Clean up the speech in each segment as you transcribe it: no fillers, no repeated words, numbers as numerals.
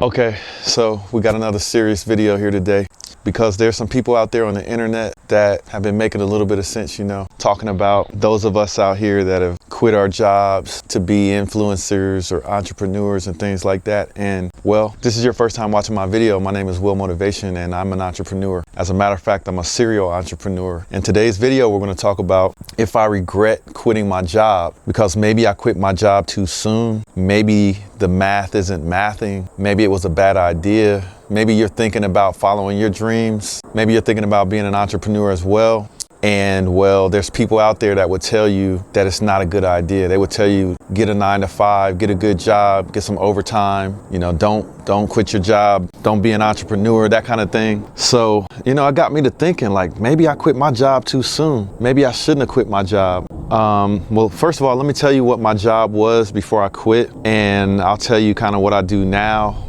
Okay, so we got another serious video here today because there's some people out there on the internet that have been making a little bit of sense, talking about those of us out here that have quit our jobs to be influencers or entrepreneurs and things like that. And well, this is your first time watching my video. My name is Will Motivation and I'm an entrepreneur. As a matter of fact, I'm a serial entrepreneur. In today's video, we're going to talk about if I regret quitting my job because maybe I quit my job too soon. Maybe the math isn't mathing. Maybe it was a bad idea. Maybe you're thinking about following your dreams. Maybe you're thinking about being an entrepreneur as well. And well, there's people out there that would tell you that it's not a good idea. They would tell you, get a 9-to-5, get a good job, get some overtime, don't quit your job, don't be an entrepreneur, that kind of thing. So, it got me to thinking like, maybe I quit my job too soon. Maybe I shouldn't have quit my job. Well, first of all, let me tell you what my job was before I quit, and I'll tell you kind of what I do now.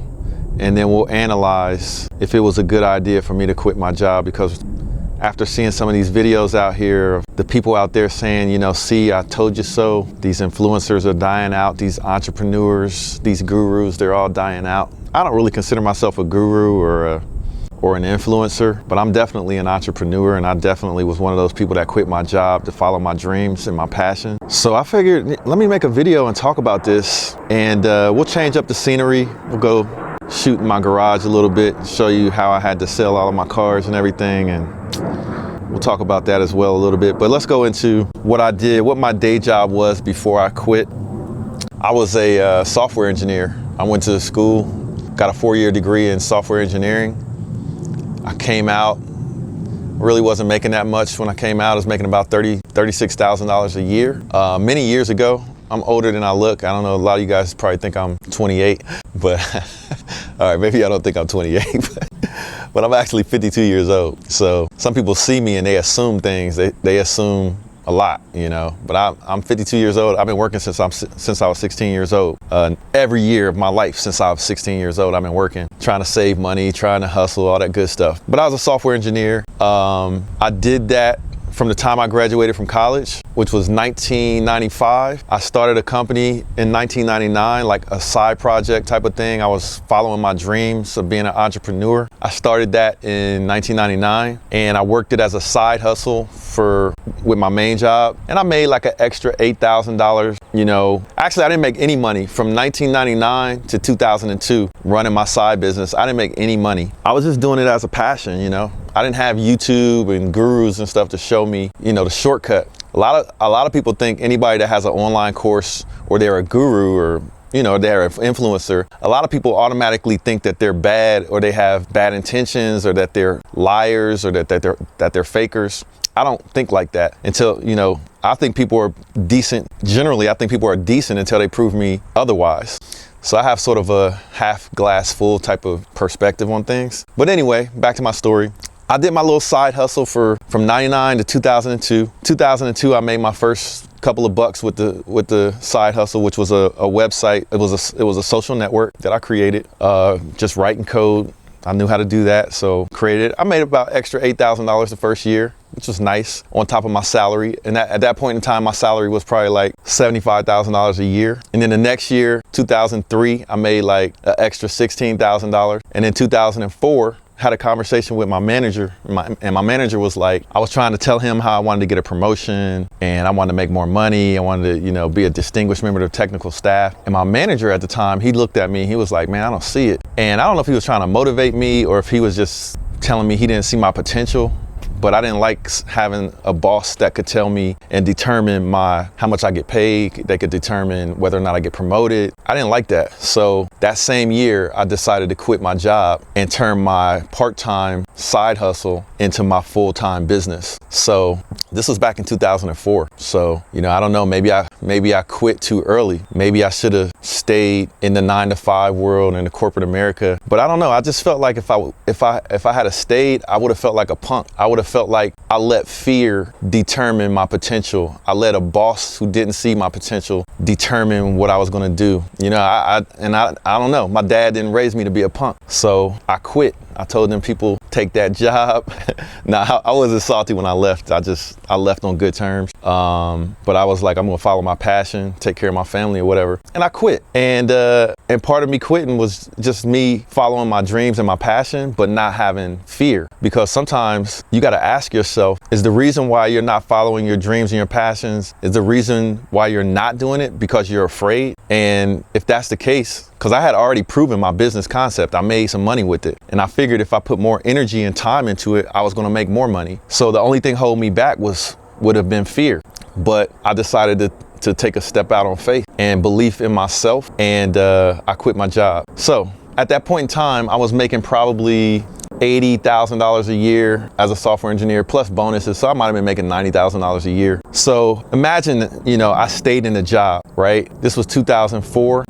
And then we'll analyze if it was a good idea for me to quit my job, because after seeing some of these videos out here of the people out there saying, see, I told you so. These influencers are dying out. These entrepreneurs, these gurus, they're all dying out. I don't really consider myself a guru or an influencer, but I'm definitely an entrepreneur, and I definitely was one of those people that quit my job to follow my dreams and my passion. So I figured, let me make a video and talk about this, and we'll change up the scenery. We'll go shoot in my garage a little bit, show you how I had to sell all of my cars and everything, and we'll talk about that as well a little bit. But let's go into what I did, what my day job was before I quit. I was a software engineer. I went to school, got a 4-year degree in software engineering. I came out, really wasn't making that much when I came out. I was making about $36,000 a year. Many years ago. I'm older than I look. I don't know, a lot of you guys probably think I'm 28, but all right, maybe I don't think I'm 28, but I'm actually 52 years old. So some people see me and they assume things. They assume a lot, but I'm 52 years old. I've been working since I was 16 years old. Every year of my life since I was 16 years old, I've been working, trying to save money, trying to hustle, all that good stuff. But I was a software engineer. I did that from the time I graduated from college, which was 1995. I started a company in 1999, like a side project type of thing. I was following my dreams of being an entrepreneur. I started that in 1999, and I worked it as a side hustle with my main job, and I made like an extra $8,000. Actually, I didn't make any money from 1999 to 2002 running my side business. I didn't make any money. I was just doing it as a passion. I didn't have YouTube and gurus and stuff to show me, the shortcut. A lot of people think anybody that has an online course or they're a guru or they're an influencer, a lot of people automatically think that they're bad or they have bad intentions or that they're liars or that they're fakers. I don't think like that until, I think people are decent. Generally, I think people are decent until they prove me otherwise. So I have sort of a half glass full type of perspective on things. But anyway, back to my story. I did my little side hustle from 99 to 2002. 2002, I made my first couple of bucks with the side hustle, which was a website. It was a social network that I created, just writing code. I knew how to do that, so created it. I made about extra $8,000 the first year, which was nice, on top of my salary. And at that point in time, my salary was probably like $75,000 a year. And then the next year, 2003, I made like an extra $16,000. And in 2004, had a conversation with my manager, and my manager was like, I was trying to tell him how I wanted to get a promotion and I wanted to make more money. I wanted to, be a distinguished member of the technical staff. And my manager at the time, he looked at me and he was like, man, I don't see it. And I don't know if he was trying to motivate me or if he was just telling me he didn't see my potential. But I didn't like having a boss that could tell me and determine how much I get paid. They could determine whether or not I get promoted. I didn't like that. So that same year, I decided to quit my job and turn my part-time side hustle into my full-time business. So this was back in 2004. So, I don't know, maybe I quit too early. Maybe I should have stayed in the 9-to-5 world and the corporate America. But I don't know. I just felt like if I had stayed, I would have felt like a punk. I would have felt like I let fear determine my potential. I let a boss who didn't see my potential determine what I was going to do. I don't know. My dad didn't raise me to be a punk. So I quit. I told them people take that job. Now, I wasn't salty when I left. I left on good terms. But I was like, I'm gonna follow my passion, take care of my family or whatever. And I quit. And part of me quitting was just me following my dreams and my passion, but not having fear. Because sometimes you gotta ask yourself, is the reason why you're not following your dreams and your passions, is the reason why you're not doing it because you're afraid? And if that's the case, because I had already proven my business concept, I made some money with it. And I figured if I put more energy and time into it, I was gonna make more money. So the only thing holding me back would have been fear. But I decided to take a step out on faith and belief in myself, and I quit my job. So at that point in time, I was making probably $80,000 a year as a software engineer plus bonuses. So I might've been making $90,000 a year. So imagine, I stayed in the job, right? This was 2004.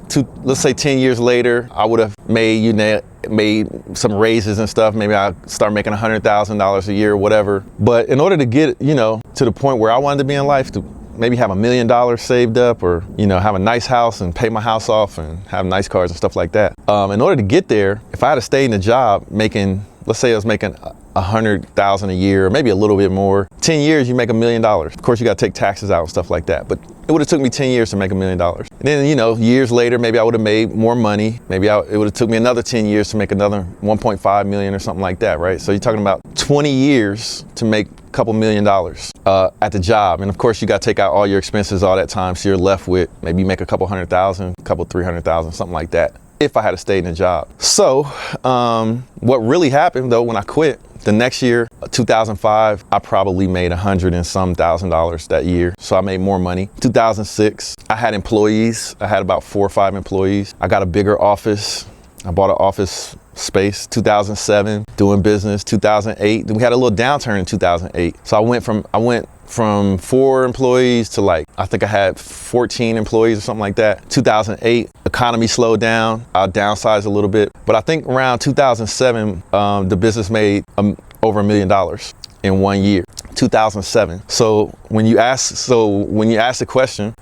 Let's say 10 years later, I would have made some raises and stuff. Maybe I start making $100,000 a year or whatever. But in order to get, to the point where I wanted to be in life, to maybe have $1 million saved up, or, have a nice house and pay my house off and have nice cars and stuff like that. In order to get there, if I had to stay in the job making, let's say I was making $100,000 a year, or maybe a little bit more, 10 years, you make $1 million. Of course, you got to take taxes out and stuff like that. But it would have took me 10 years to make $1 million. And then, years later, maybe I would have made more money. Maybe it would have took me another 10 years to make another 1.5 million or something like that, right? So you're talking about 20 years to make a couple $1 million at the job. And of course, you got to take out all your expenses all that time. So you're left with maybe make a couple 100,000, a couple 300,000, something like that, if I had to stay in the job. So what really happened though, when I quit, the next year, 2005, I probably made $100 and some thousand that year. So I made more money. 2006, I had employees. I had about 4 or 5 employees. I got a bigger office. I bought an office space. 2007, doing business. 2008, then we had a little downturn in 2008. So I went from 4 employees to I think I had 14 employees or something like that. 2008, economy slowed down. I downsized a little bit. But I think around 2007, the business made over $1 million in 1 year. 2007. So when you ask the question,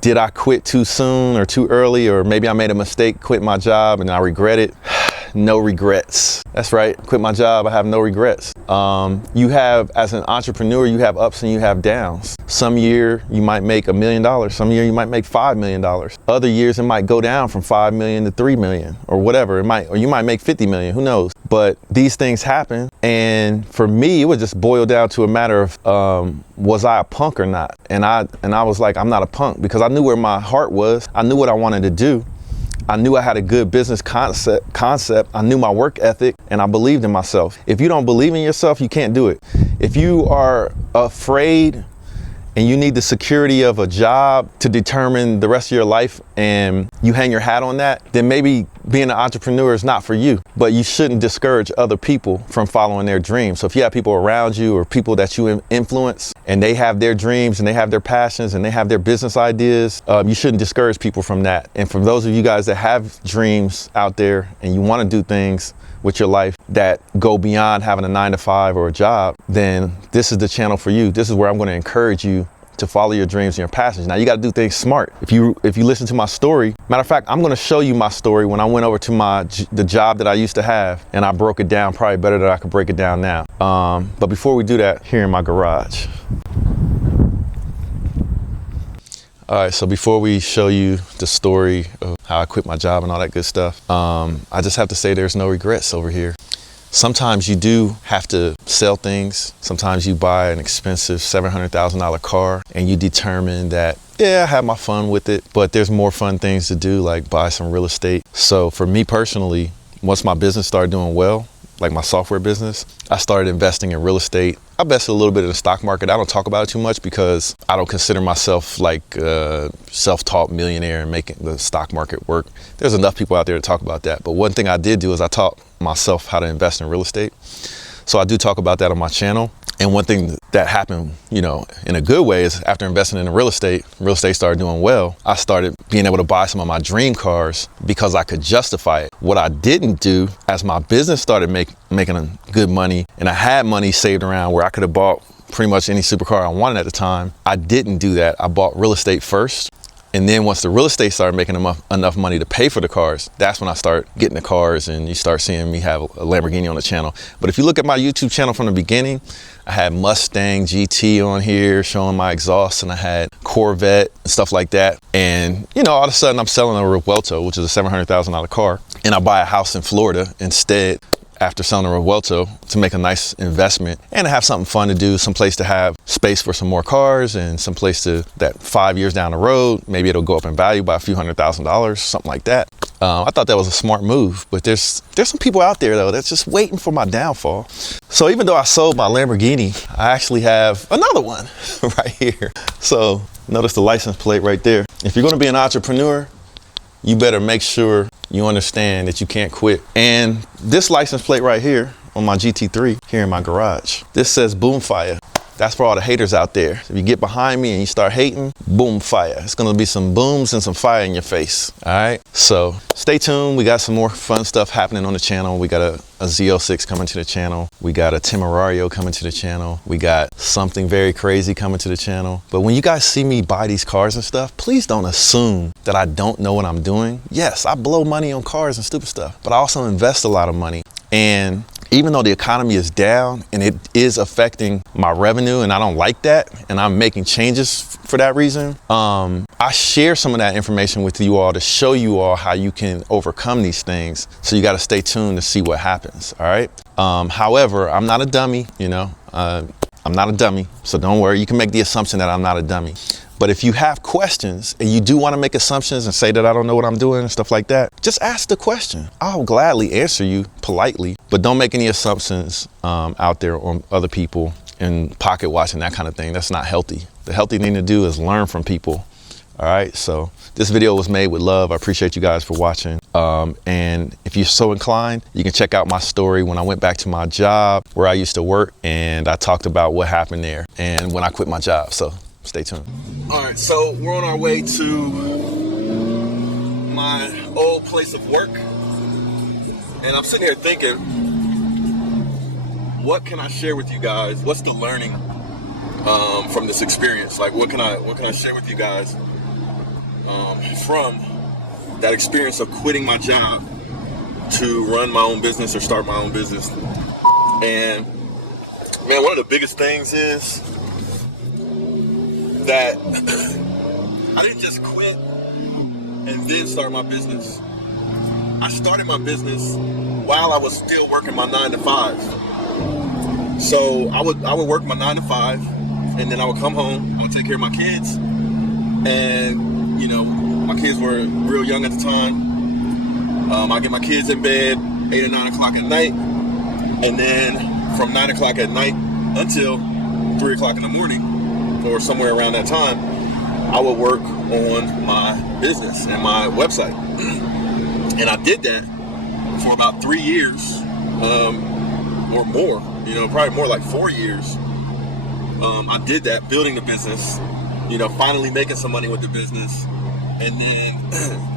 did I quit too soon or too early, or maybe I made a mistake, quit my job and I regret it? No regrets. That's right. Quit my job. I have no regrets. You have, as an entrepreneur, you have ups and you have downs. Some year you might make $1 million. Some year you might make $5 million. Other years it might go down from 5 million to 3 million or whatever. Or you might make 50 million. Who knows? But these things happen. And for me, it would just boil down to a matter of, was I a punk or not? And I was like, I'm not a punk, because I knew where my heart was. I knew what I wanted to do. I knew I had a good business concept. I knew my work ethic, and I believed in myself. If you don't believe in yourself, you can't do it. If you are afraid and you need the security of a job to determine the rest of your life, and you hang your hat on that, then maybe being an entrepreneur is not for you. But you shouldn't discourage other people from following their dreams. So if you have people around you or people that you influence, and they have their dreams and they have their passions and they have their business ideas, you shouldn't discourage people from that. And for those of you guys that have dreams out there and you want to do things with your life that go beyond having a 9-to-5 or a job, then this is the channel for you. This is where I'm going to encourage you to follow your dreams and your passions. Now you got to do things smart. If you listen to my story, matter of fact, I'm going to show you my story when I went over to the job that I used to have, and I broke it down probably better than I could break it down now. But before we do that, here in my garage. All right, so before we show you the story of how I quit my job and all that good stuff, I just have to say there's no regrets over here. Sometimes you do have to sell things. Sometimes you buy an expensive $700,000 car and you determine that, yeah, I have my fun with it, but there's more fun things to do, like buy some real estate. So for me personally, once my business started doing well, like my software business, I started investing in real estate. I invested a little bit in the stock market. I don't talk about it too much because I don't consider myself like a self-taught millionaire and making the stock market work. There's enough people out there to talk about that. But one thing I did do is I taught myself how to invest in real estate. So I do talk about that on my channel. And one thing that happened, in a good way is after investing in real estate started doing well. I started being able to buy some of my dream cars because I could justify it. What I didn't do, as my business started making good money and I had money saved around where I could have bought pretty much any supercar I wanted at the time, I didn't do that. I bought real estate first. And then once the real estate started making enough money to pay for the cars, that's when I start getting the cars, and you start seeing me have a Lamborghini on the channel. But if you look at my YouTube channel from the beginning, I had Mustang GT on here showing my exhaust, and I had Corvette and stuff like that. And you know, all of a sudden I'm selling a Revuelto, which is a $700,000 car, and I buy a house in Florida instead after selling a Revuelto to make a nice investment and to have something fun to do, some place to have space for some more cars, and some place that 5 years down the road, maybe it'll go up in value by a few $100,000, something like that. I thought that was a smart move, but there's some people out there though that's just waiting for my downfall. So even though I sold my Lamborghini, I actually have another one right here. So notice the license plate right there. If you're gonna be an entrepreneur, you better make sure you understand that you can't quit. And this license plate right here on my GT3 here in my garage, this says boom fire. That's for all the haters out there. If you get behind me and you start hating, boom fire. It's gonna be some booms and some fire in your face, all right? So stay tuned. We got some more fun stuff happening on the channel. We got a Z06 coming to the channel. We got a Entrepreneurial coming to the channel. We got something very crazy coming to the channel. But when you guys see me buy these cars and stuff, please don't assume that I don't know what I'm doing. Yes, I blow money on cars and stupid stuff, but I also invest a lot of money. And even though the economy is down and it is affecting my revenue, and I don't like that, and I'm making changes for that reason, I share some of that information with you all to show you all how you can overcome these things. So you got to stay tuned to see what happens, all right? However, I'm not a dummy, you know, I'm not a dummy, so don't worry. You can make the assumption that I'm not a dummy. But if you have questions and you do want to make assumptions and say that I don't know what I'm doing and stuff like that, just ask the question. I'll gladly answer you politely, but don't make any assumptions out there on other people and pocket watching, that kind of thing. That's not healthy. The healthy thing to do is learn from people. All right, so this video was made with love. I appreciate you guys for watching. And if you're so inclined, you can check out my story when I went back to my job where I used to work, and I talked about what happened there and when I quit my job. So stay tuned. All right, so we're on our way to my old place of work, and I'm sitting here thinking, what can I share with you guys? What's the learning from this experience? Like, what can I share with you guys from that experience of quitting my job to run my own business or start my own business? And man, one of the biggest things is that I didn't just quit and then start my business. I started my business while I was still working my 9 to 5. So I would work my 9 to 5, and then I would come home, I would take care of my kids, and you know, my kids were real young at the time. I get my kids in bed 8 or 9 o'clock at night, and then from 9 o'clock at night until 3 o'clock in the morning, or somewhere around that time, I would work on my business and my website. And I did that for about 3 years, or more, you know, probably more like 4 years. I did that, building the business, you know, finally making some money with the business, and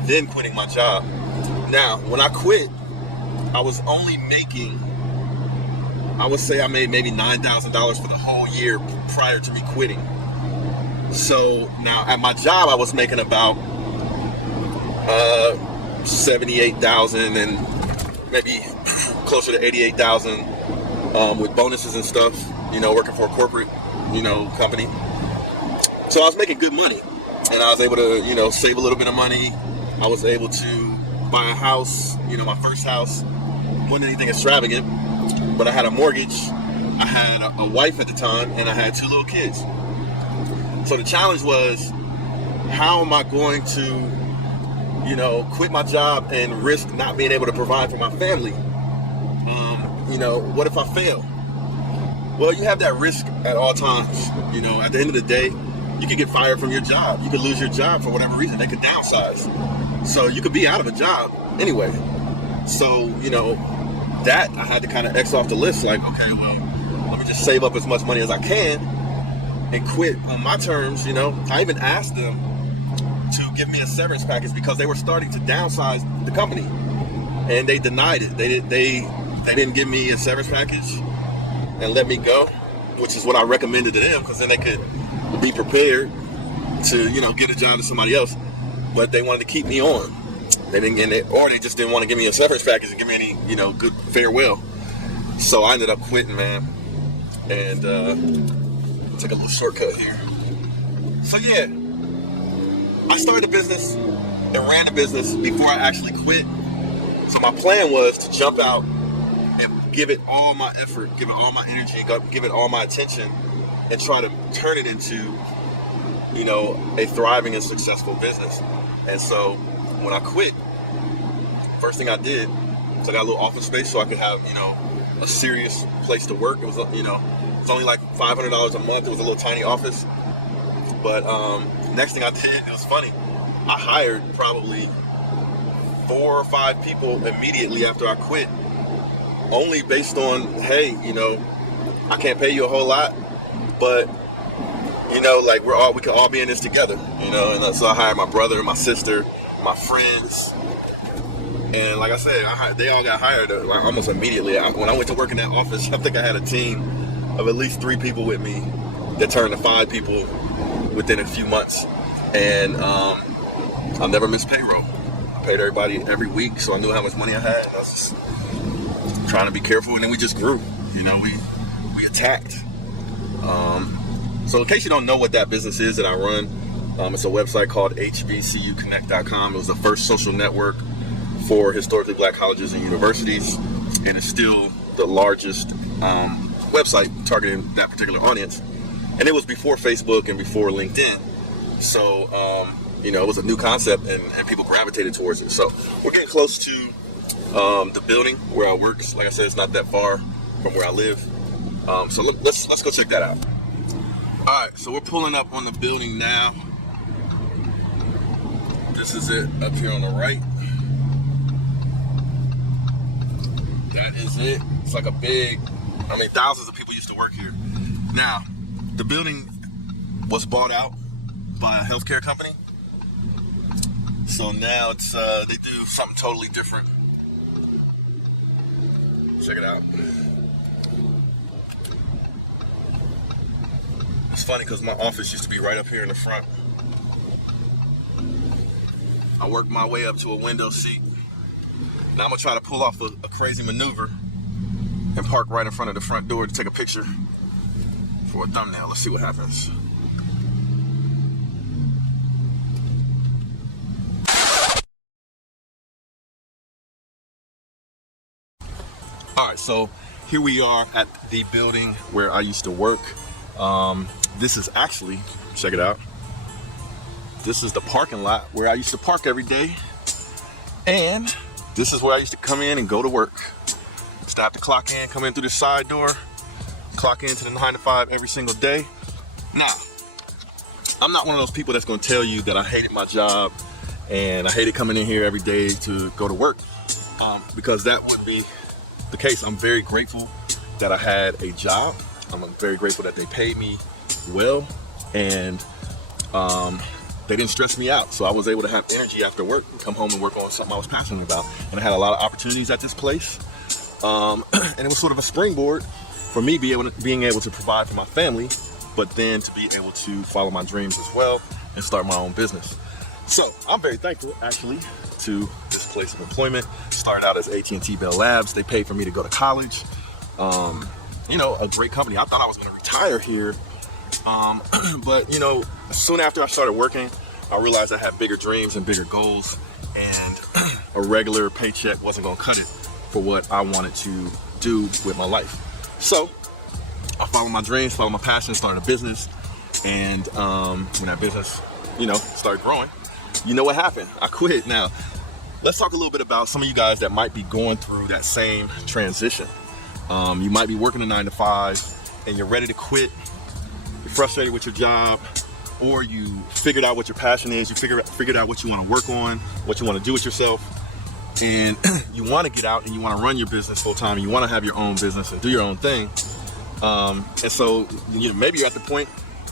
then quitting my job. Now, when I quit, I was only making, I would say I made maybe $9,000 for the whole year prior to me quitting. So now at my job, I was making about $78,000 and maybe closer to $88,000 with bonuses and stuff, you know, working for a corporate, you know, company. So I was making good money, and I was able to, you know, save a little bit of money. I was able to buy a house, you know, my first house. Wasn't anything extravagant, but I had a mortgage. I had a wife at the time, and I had 2 little kids. So the challenge was, how am I going to, you know, quit my job and risk not being able to provide for my family? You know, what if I fail? Well, you have that risk at all times. You know, at the end of the day, you could get fired from your job. You could lose your job for whatever reason. They could downsize. So you could be out of a job anyway. So, you know, that I had to kind of X off the list. Like, okay, well, let me just save up as much money as I can and quit on my terms. You know, I even asked them to give me a severance package because they were starting to downsize the company, and they denied it. They didn't give me a severance package and let me go, which is what I recommended to them, because then they could be prepared to, you know, get a job to somebody else, but they wanted to keep me on. They didn't get it, or they just didn't want to give me a severance package and give me any, you know, good farewell. So I ended up quitting, man, and take a little shortcut here. So yeah, I started a business and ran a business before I actually quit. So my plan was to jump out and give it all my effort, give it all my energy, give it all my attention, and try to turn it into, you know, a thriving and successful business. And so when I quit, first thing I did was I got a little office space so I could have, you know, a serious place to work. It was, you know, it's only like $500 a month. It was a little tiny office. But next thing I did, it was funny. I hired probably 4 or 5 people immediately after I quit, only based on, hey, you know, I can't pay you a whole lot, but, you know, like we can all be in this together, you know. And so I hired my brother, my sister, my friends, and like I said, they all got hired almost immediately. When I went to work in that office, I think I had a team of at least 3 people with me that turned to 5 people within a few months. And I never missed payroll. I paid everybody every week, so I knew how much money I had. I was just trying to be careful, and then we just grew. You know, we attacked. So in case you don't know what that business is that I run, it's a website called hbcuconnect.com. It was the first social network for historically black colleges and universities, and it's still the largest website targeting that particular audience. And it was before Facebook and before LinkedIn. So, you know, it was a new concept, and people gravitated towards it. So we're getting close to the building where I work. Like I said, it's not that far from where I live. So let's go check that out. All right, so we're pulling up on the building now. This is it up here on the right. That is it. It's like a big, I mean, thousands of people used to work here. Now, the building was bought out by a healthcare company. So now it's they do something totally different. Check it out. It's funny because my office used to be right up here in the front. I worked my way up to a window seat. Now I'm gonna try to pull off a crazy maneuver and park right in front of the front door to take a picture for a thumbnail. Let's see what happens. All right, so here we are at the building where I used to work. This is actually, check it out. This is the parking lot where I used to park every day. And this is where I used to come in and go to work. Used to have to clock in, come in through the side door, clock into the 9 to 5 every single day. Now, I'm not one of those people that's gonna tell you that I hated my job and I hated coming in here every day to go to work, because that wouldn't be the case. I'm very grateful that I had a job. I'm very grateful that they paid me well, and they didn't stress me out. So I was able to have energy after work and come home and work on something I was passionate about. And I had a lot of opportunities at this place. And it was sort of a springboard for me being able to provide for my family, but then to be able to follow my dreams as well and start my own business. So I'm very thankful, actually, to this place of employment. Started out as AT&T Bell Labs. They paid for me to go to college. You know, a great company. I thought I was going to retire here. But, you know, soon after I started working, I realized I had bigger dreams and bigger goals, and a regular paycheck wasn't going to cut it for what I wanted to do with my life. So I followed my dreams, followed my passion, started a business. And when that business, you know, started growing, you know what happened? I quit. Now, let's talk a little bit about some of you guys that might be going through that same transition. You might be working a 9 to 5 and you're ready to quit. You're frustrated with your job, or you figured out what your passion is. You figured out what you want to work on, what you want to do with yourself, and you want to get out and you want to run your business full time, and you want to have your own business and do your own thing. And so, you know, maybe you're at the point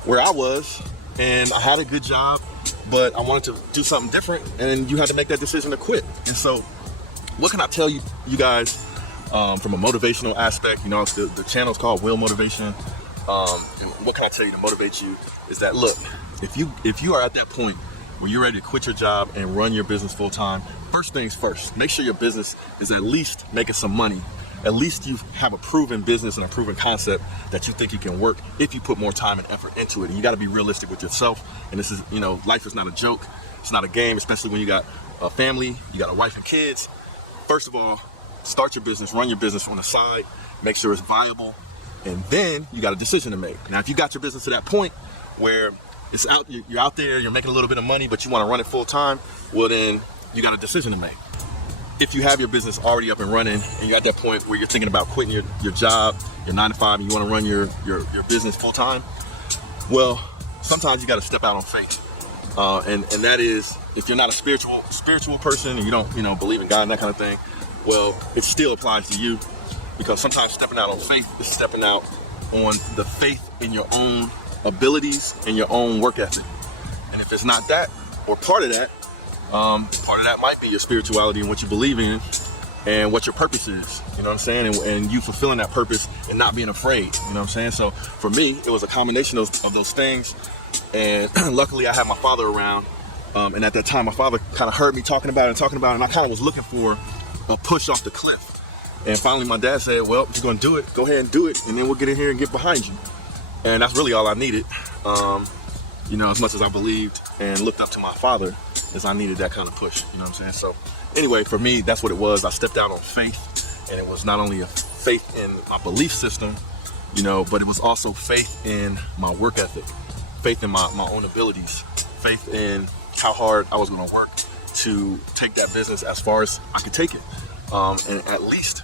where I was, and I had a good job, but I wanted to do something different, and you had to make that decision to quit. And so, what can I tell you guys? From a motivational aspect, you know, the channel is called Will Motivation. What can I tell you to motivate you is that, look, if you are at that point where you're ready to quit your job and run your business full time, first things first, make sure your business is at least making some money. At least you have a proven business and a proven concept that you think you can work if you put more time and effort into it. And you got to be realistic with yourself. And this is, life is not a joke. It's not a game, especially when you got a family, you got a wife and kids. First of all, start your business, run your business on the side, make sure it's viable, and then you got a decision to make. Now, if you got your business to that point where you're out there, you're making a little bit of money, but you want to run it full time, well then you got a decision to make. If you have your business already up and running and you're at that point where you're thinking about quitting your job, your 9 to 5, and you want to run your business full time, well, sometimes you got to step out on faith. And that is, if you're not a spiritual person and you don't believe in God and that kind of thing, well, it still applies to you, because sometimes stepping out on faith is stepping out on the faith in your own abilities and your own work ethic. And if it's not that, or part of that might be your spirituality and what you believe in and what your purpose is, you know what I'm saying? And you fulfilling that purpose and not being afraid, you know what I'm saying? So for me, it was a combination of those things. And luckily I had my father around. And at that time, my father kind of heard me talking about it, and I kind of was looking for a push off the cliff. And finally my dad said, well, if you're going to do it, go ahead and do it, and then we'll get in here and get behind you. And that's really all I needed. As much as I believed and looked up to my father, as I needed that kind of push, you know what I'm saying? So anyway, for me, that's what it was. I stepped out on faith, and it was not only a faith in my belief system, but it was also faith in my work ethic, faith in my own abilities, faith in how hard I was going to work to take that business as far as I could take it. And at least,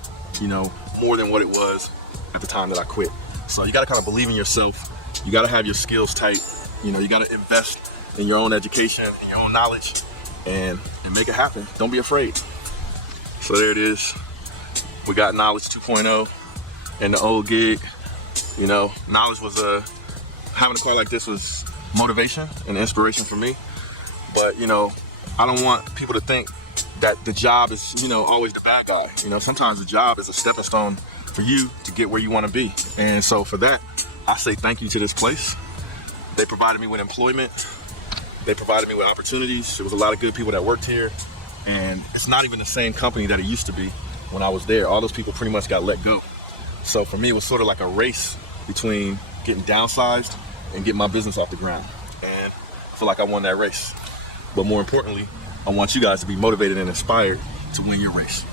more than what it was at the time that I quit. So you got to kind of believe in yourself. You got to have your skills tight. You got to invest in your own education and your own knowledge and make it happen. Don't be afraid. So there it is. We got Knowledge 2.0 and the old gig. Knowledge was having a car like this was motivation and inspiration for me. But, I don't want people to think that the job is, always the bad guy. Sometimes the job is a stepping stone for you to get where you want to be. And so for that, I say thank you to this place. They provided me with employment. They provided me with opportunities. There was a lot of good people that worked here. And it's not even the same company that it used to be when I was there. All those people pretty much got let go. So for me, it was sort of like a race between getting downsized and getting my business off the ground. And I feel like I won that race. But more importantly, I want you guys to be motivated and inspired to win your race.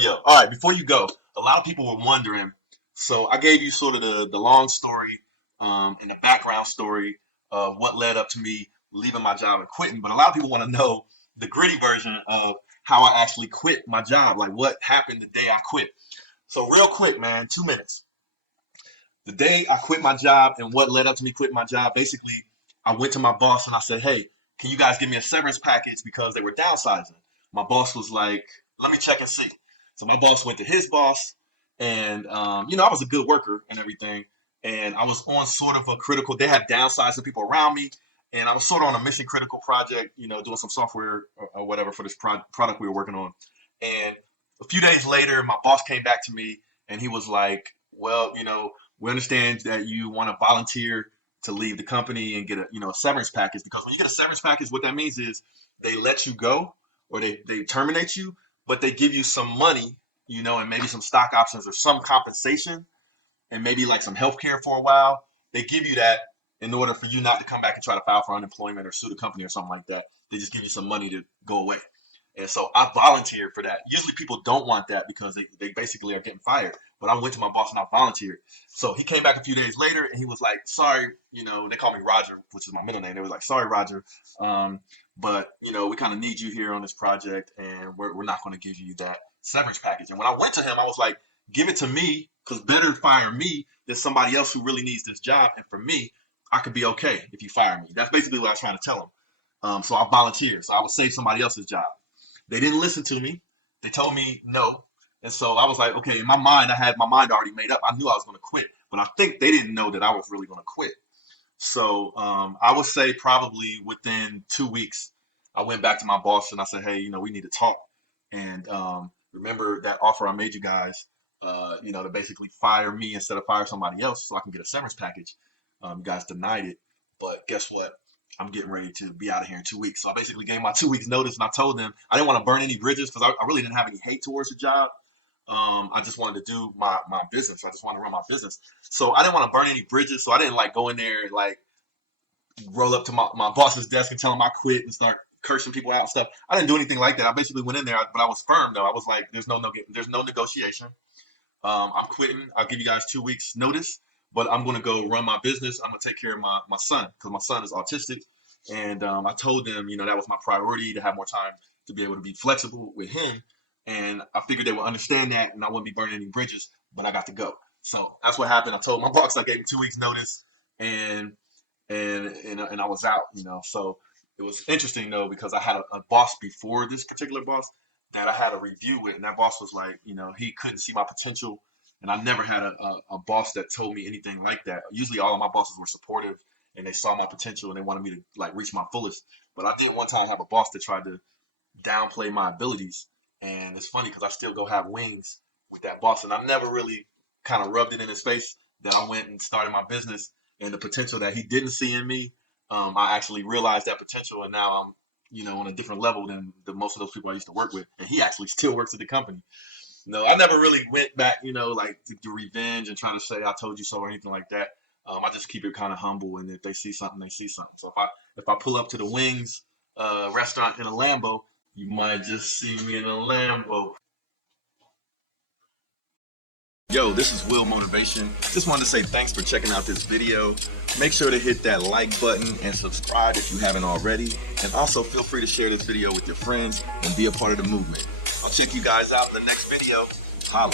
Yo. All right, before you go, a lot of people were wondering. So I gave you sort of the long story and the background story of what led up to me leaving my job and quitting. But a lot of people want to know the gritty version of how I actually quit my job, like what happened the day I quit. So real quick, man, 2 minutes. The day I quit my job and what led up to me quitting my job, basically, I went to my boss and I said, hey, can you guys give me a severance package because they were downsizing? My boss was like, let me check and see. So my boss went to his boss, and, I was a good worker and everything. And I was on sort of a critical, they had downsized some people around me. And I was sort of on a mission critical project, doing some software or whatever for this product we were working on. And a few days later, my boss came back to me and he was like, well, we understand that you want to volunteer to leave the company and get a severance package, because when you get a severance package, what that means is they let you go or they terminate you, but they give you some money, and maybe some stock options or some compensation and maybe like some health care for a while. They give you that in order for you not to come back and try to file for unemployment or sue the company or something like that. They just give you some money to go away. And so I volunteered for that. Usually people don't want that because they basically are getting fired. But I went to my boss and I volunteered. So he came back a few days later and he was like, sorry, they call me Roger, which is my middle name. They were like, sorry, Roger. But we kind of need you here on this project and we're not going to give you that severance package. And when I went to him, I was like, give it to me, because better fire me than somebody else who really needs this job. And for me, I could be okay if you fire me. That's basically what I was trying to tell him. So I volunteered. So I would save somebody else's job. They didn't listen to me. They told me no. And so I was like, okay, in my mind, I had my mind already made up. I knew I was going to quit. But I think they didn't know that I was really going to quit. So I would say probably within 2 weeks, I went back to my boss and I said, hey, we need to talk. And remember that offer I made you guys to basically fire me instead of fire somebody else so I can get a severance package. You guys denied it, but guess what? I'm getting ready to be out of here in 2 weeks. So I basically gave my 2 weeks notice, and I told them I didn't want to burn any bridges because I really didn't have any hate towards the job. I just wanted to do my business. I just wanted to run my business. So I didn't want to burn any bridges. So I didn't like go in there and like roll up to my boss's desk and tell him I quit and start cursing people out and stuff. I didn't do anything like that. I basically went in there, but I was firm though. I was like, there's no negotiation. I'm quitting. I'll give you guys 2 weeks notice, but I'm going to go run my business. I'm going to take care of my son because my son is autistic. And I told them, that was my priority to have more time to be able to be flexible with him. And I figured they would understand that and I wouldn't be burning any bridges, but I got to go. So that's what happened. I told my boss I gave him 2 weeks notice and and I was out, So it was interesting though because I had a boss before this particular boss that I had a review with, and that boss was like, he couldn't see my potential, and I never had a boss that told me anything like that. Usually, all of my bosses were supportive, and they saw my potential, and they wanted me to like reach my fullest. But I did one time have a boss that tried to downplay my abilities, and it's funny because I still go have wings with that boss, and I never really kind of rubbed it in his face that I went and started my business, and the potential that he didn't see in me, I actually realized that potential, and now I'm on a different level than most of those people I used to work with. And he actually still works at the company. No, I never really went back, like to do revenge and try to say I told you so or anything like that. I just keep it kind of humble, and if they see something, they see something. So if I pull up to the Wings restaurant in a Lambo, you might just see me in a Lambo. Yo, this is Will Motivation. Just wanted to say thanks for checking out this video. Make sure to hit that like button and subscribe if you haven't already. And also feel free to share this video with your friends and be a part of the movement. I'll check you guys out in the next video. Holla.